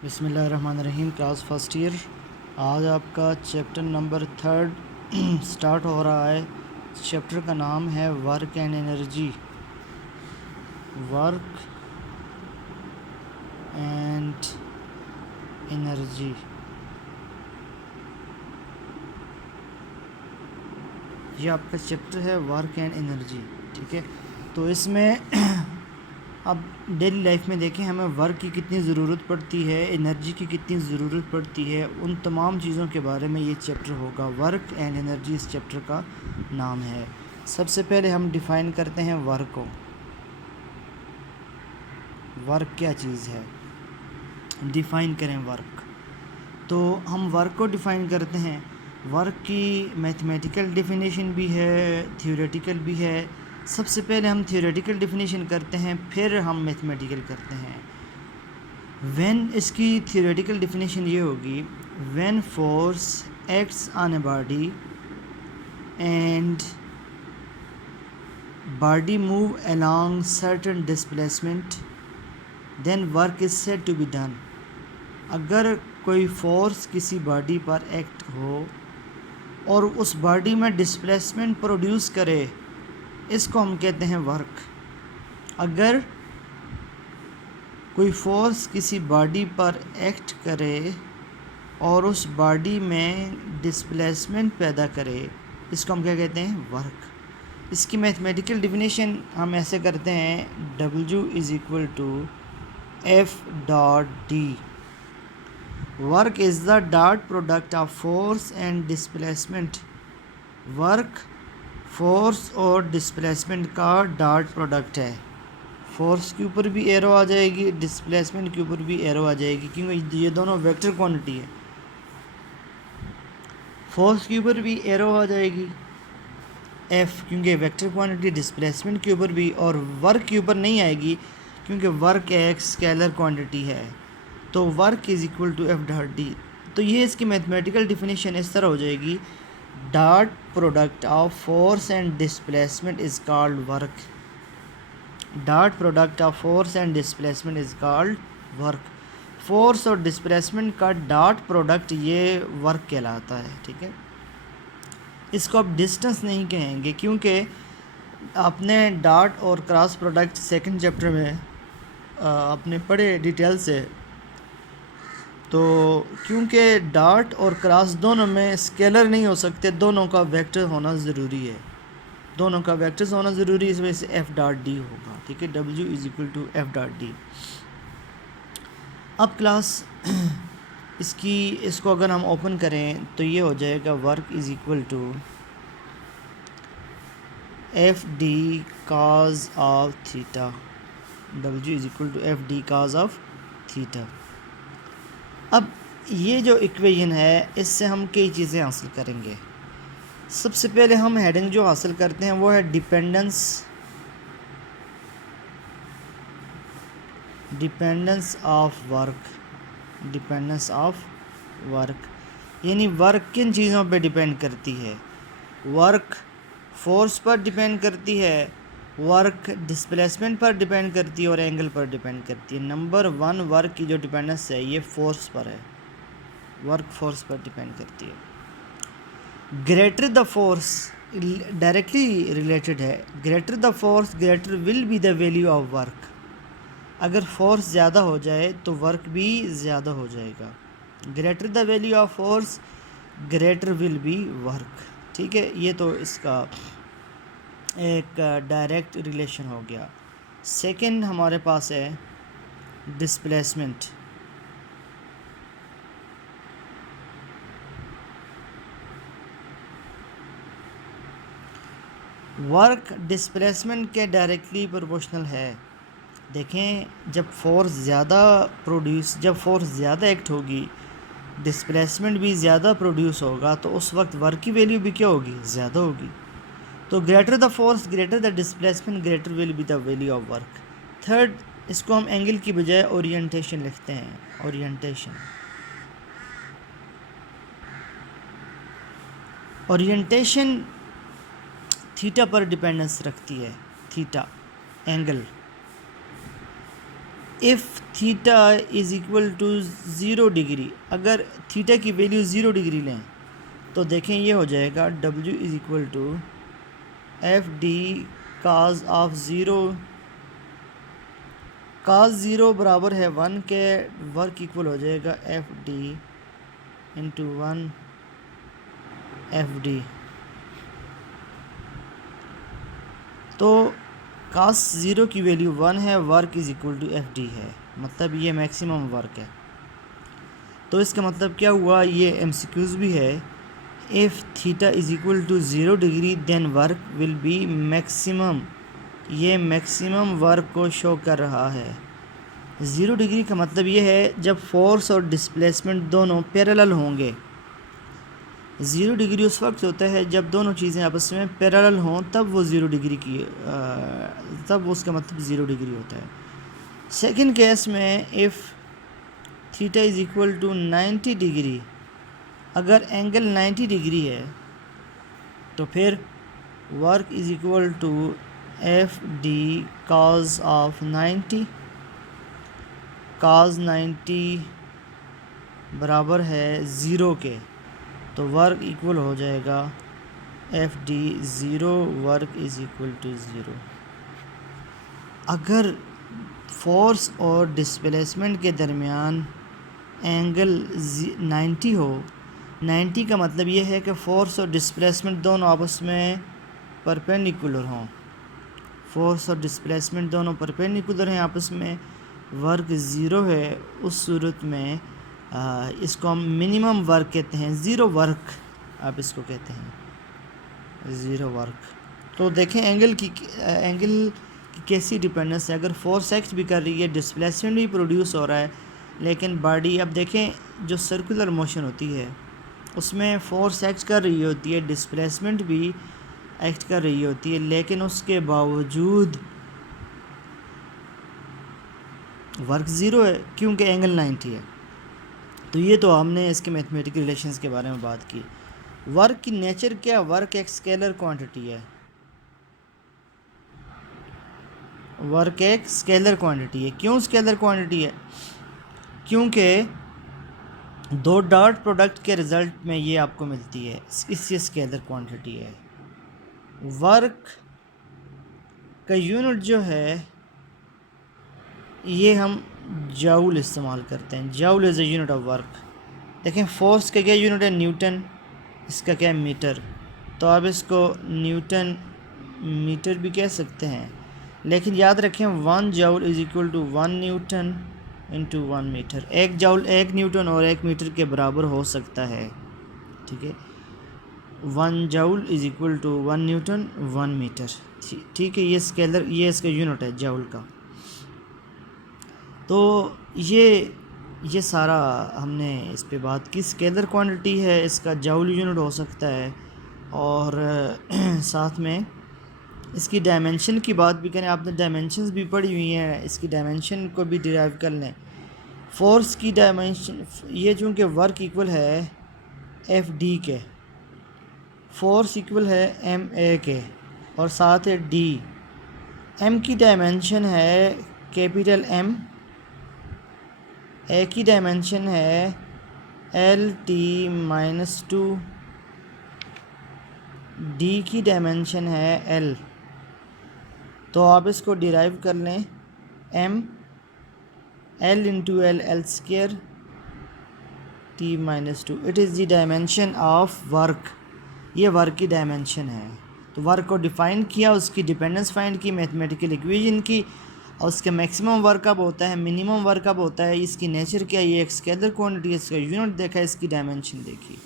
बिस्मिल्लाहिर्रहमानिर्रहीम। Class first year. आज आपका चैप्टर नंबर 3 स्टार्ट हो रहा है। चैप्टर का नाम है work and energy. Work and energy. ये आपका चैप्टर है वर्क एंड एनर्जी। ठीक है, तो इसमें अब डेली लाइफ में देखें हमें वर्क की कितनी ज़रूरत पड़ती है, एनर्जी की कितनी ज़रूरत पड़ती है, उन तमाम चीज़ों के बारे में ये चैप्टर होगा। वर्क एंड एनर्जी इस चैप्टर का नाम है। सबसे पहले हम डिफ़ाइन करते हैं वर्क को। वर्क क्या चीज़ है, डिफ़ाइन करें वर्क। तो हम वर्क को डिफ़ाइन करते हैं। वर्क की मैथमेटिकल डेफिनेशन भी है, थ्योरेटिकल भी है। सबसे पहले हम थ्योरेटिकल डेफिनेशन करते हैं, फिर हम मैथमेटिकल करते हैं। व्हेन इसकी थियोरेटिकल डेफिनेशन ये होगी, when force acts on a body and body move along certain displacement then work is said to be done. अगर कोई फोर्स किसी बॉडी पर एक्ट हो और उस बॉडी में डिस्प्लेसमेंट प्रोड्यूस करे, इसको हम कहते हैं वर्क। अगर कोई फोर्स किसी बॉडी पर एक्ट करे और उस बॉडी में डिस्प्लेसमेंट पैदा करे, इसको हम क्या कहते हैं, वर्क। इसकी मैथमेटिकल डिफिनेशन हम ऐसे करते हैं, W is equal to F.D। Work is the dot product of force and displacement. Work force और डिस्प्लेसमेंट का डॉट प्रोडक्ट है। फोर्स के ऊपर भी एरो आ जाएगी, डिस्प्लेसमेंट के ऊपर भी एरो आ जाएगी, क्योंकि ये दोनों वेक्टर क्वांटिटी है। फोर्स के ऊपर भी एरो आ जाएगी F, क्योंकि वेक्टर क्वांटिटी, डिस्प्लेसमेंट के ऊपर भी, और वर्क के ऊपर नहीं आएगी क्योंकि वर्क एक स्केलर क्वांटिटी है। तो work is equal to F.D। तो ये इसकी मैथमेटिकल डिफिनेशन इस तरह हो जाएगी, dot product of force and displacement is called work. Dot product of force and displacement is called work. Force और डिस्प्लेसमेंट का डॉट प्रोडक्ट ये वर्क कहलाता है। ठीक है, इसको आप डिस्टेंस नहीं कहेंगे, क्योंकि आपने डॉट और क्रॉस प्रोडक्ट सेकंड चैप्टर में आपने पढ़े डिटेल से। तो क्योंकि डॉट और क्रॉस दोनों में स्केलर नहीं हो सकते, दोनों का वेक्टर होना ज़रूरी है, दोनों का वेक्टर्स होना ज़रूरी है, इस वजह से F.D होगा। ठीक है, W is equal to F.D। अब क्लास इसको अगर हम ओपन करें तो ये हो जाएगा, work is equal to F.D cos of theta. W is equal to F.D cos of theta. अब ये जो इक्वेशन है, इससे हम कई चीज़ें हासिल करेंगे। सबसे पहले हम हेडिंग जो हासिल करते हैं वो है dependence of work. Dependence of work यानी वर्क किन चीज़ों पे डिपेंड करती है। वर्क फोर्स पर डिपेंड करती है, वर्क डिस्प्लेसमेंट पर डिपेंड करती है, और एंगल पर डिपेंड करती है। नंबर 1 वर्क की जो डिपेंडेंस है ये फोर्स पर है, वर्क फोर्स पर डिपेंड करती है। Greater the force directly related है, greater the force greater will be the value of work. अगर फोर्स ज़्यादा हो जाए तो वर्क भी ज़्यादा हो जाएगा। Greater the value of force greater will be work. ठीक है, ये तो इसका एक डायरेक्ट रिलेशन हो गया। सेकंड हमारे पास है डिस्प्लेसमेंट। वर्क डिस्प्लेसमेंट के डायरेक्टली प्रोपोर्शनल है। देखें, जब फोर्स ज़्यादा एक्ट होगी, डिस्प्लेसमेंट भी ज़्यादा प्रोड्यूस होगा, तो उस वक्त वर्क की वैल्यू भी क्या होगी, ज़्यादा होगी। तो greater the force greater the displacement greater will be the value of work. Third, इसको हम एंगल की बजाय ओरिएंटेशन लिखते हैं। ओरिएंटेशन थीटा पर डिपेंडेंस रखती है। Theta angle if theta is equal to 0 degree, अगर थीटा की वैल्यू 0 डिग्री लें तो देखें ये हो जाएगा W is equal to F D cos of zero. Cos zero बराबर है 1 के, वर्क इक्वल हो जाएगा F D into 1 F D. तो कास ज़ीरो की वैल्यू 1 है, work is equal to F D है, मतलब ये मैक्सिमम वर्क है। तो इसका मतलब क्या हुआ, ये MCQs भी है। If theta is equal to 0 degree then work will be maximum, ये मैक्सिमम वर्क को शो कर रहा है। 0 डिग्री का मतलब ये है जब फोर्स और डिस्प्लेसमेंट दोनों पैरेलल होंगे। 0 डिग्री उस वक्त होता है जब दोनों चीज़ें आपस में पैरेलल हों, तब वो 0 डिग्री की तब उसका मतलब 0 डिग्री होता है। सेकंड केस में if theta is equal to 90 degree, अगर एंगल 90 डिग्री है तो फिर work is equal to F D cos of 90। Cos 90 बराबर है 0 के, तो वर्क इक्वल हो जाएगा F D 0, work is equal to 0। अगर फोर्स और डिस्प्लेसमेंट के दरमियान एंगल 90 हो, 90 का मतलब ये है कि फ़ोर्स और डिस्प्लेसमेंट दोनों आपस में परपेंडिकुलर हों। फोर्स और डिस्प्लेसमेंट दोनों परपेंडिकुलर हैं आपस में, वर्क 0 है, उस सूरत में इसको हम मिनिमम वर्क कहते हैं, 0 वर्क आप इसको कहते हैं, 0 वर्क। तो देखें एंगल की कैसी डिपेंडेंस है। अगर फोर्स एक्ट भी कर रही है, डिस्प्लेसमेंट भी प्रोड्यूस हो रहा है, लेकिन बॉडी, अब देखें जो सर्कुलर मोशन होती है उसमें फोर्स एक्ट कर रही होती है, डिस्प्लेसमेंट भी एक्ट कर रही होती है, लेकिन उसके बावजूद वर्क 0 है क्योंकि एंगल 90 है। तो ये तो हमने इसके मैथमेटिकल रिलेशंस के बारे में बात की। वर्क की नेचर क्या, वर्क एक स्केलर क्वांटिटी है, वर्क एक स्केलर क्वांटिटी है। क्यों स्केलर क्वांटिटी है? क्योंकि दो डॉट प्रोडक्ट के रिज़ल्ट में ये आपको मिलती है, इससे स्केलर क्वांटिटी है। वर्क का यूनिट जो है ये हम जाउल इस्तेमाल करते हैं, joule is a unit of work. देखें फोर्स का क्या यूनिट है, न्यूटन, इसका क्या है, मीटर। तो आप इसको न्यूटन मीटर भी कह सकते हैं, लेकिन याद रखें 1 joule is equal to 1 newton into 1 metre. 1 joule 1 newton और 1 मीटर के बराबर हो सकता है, ठीक है। 1 joule is equal to 1 newton 1 metre, ठीक है। ये स्केलर, ये इसका यूनिट है जाउल का। तो ये सारा हमने इस पे बात की। स्केलर क्वांटिटी है, इसका जाउल यूनिट हो सकता है, और साथ में इसकी डायमेंशन की बात भी करें। आपने डायमेंशंस भी पढ़ी हुई हैं, इसकी डायमेंशन को भी डिराइव कर लें। फोर्स की डायमेंशन, ये चूँकि वर्क इक्वल है एफ डी के, फोर्स इक्वल है एम ए के, और साथ है डी। एम की डायमेंशन है कैपिटल एम, ए की डायमेंशन है एल टी -2, डी की डायमेंशन है एल। तो आप इसको डिराइव कर लें, M L into L, L square T -2, it is the dimension of work. ये वर्क की डायमेंशन है। तो वर्क को डिफ़ाइन किया, उसकी डिपेंडेंस फाइंड की, मैथमेटिकल इक्वेशन की, और उसके मैक्सिमम वर्क कब होता है, मिनिमम वर्क कब होता है, इसकी नेचर क्या है, ये एक स्केलर क्वांटिटी है, इसका यूनिट देखा, इसकी डायमेंशन देखी।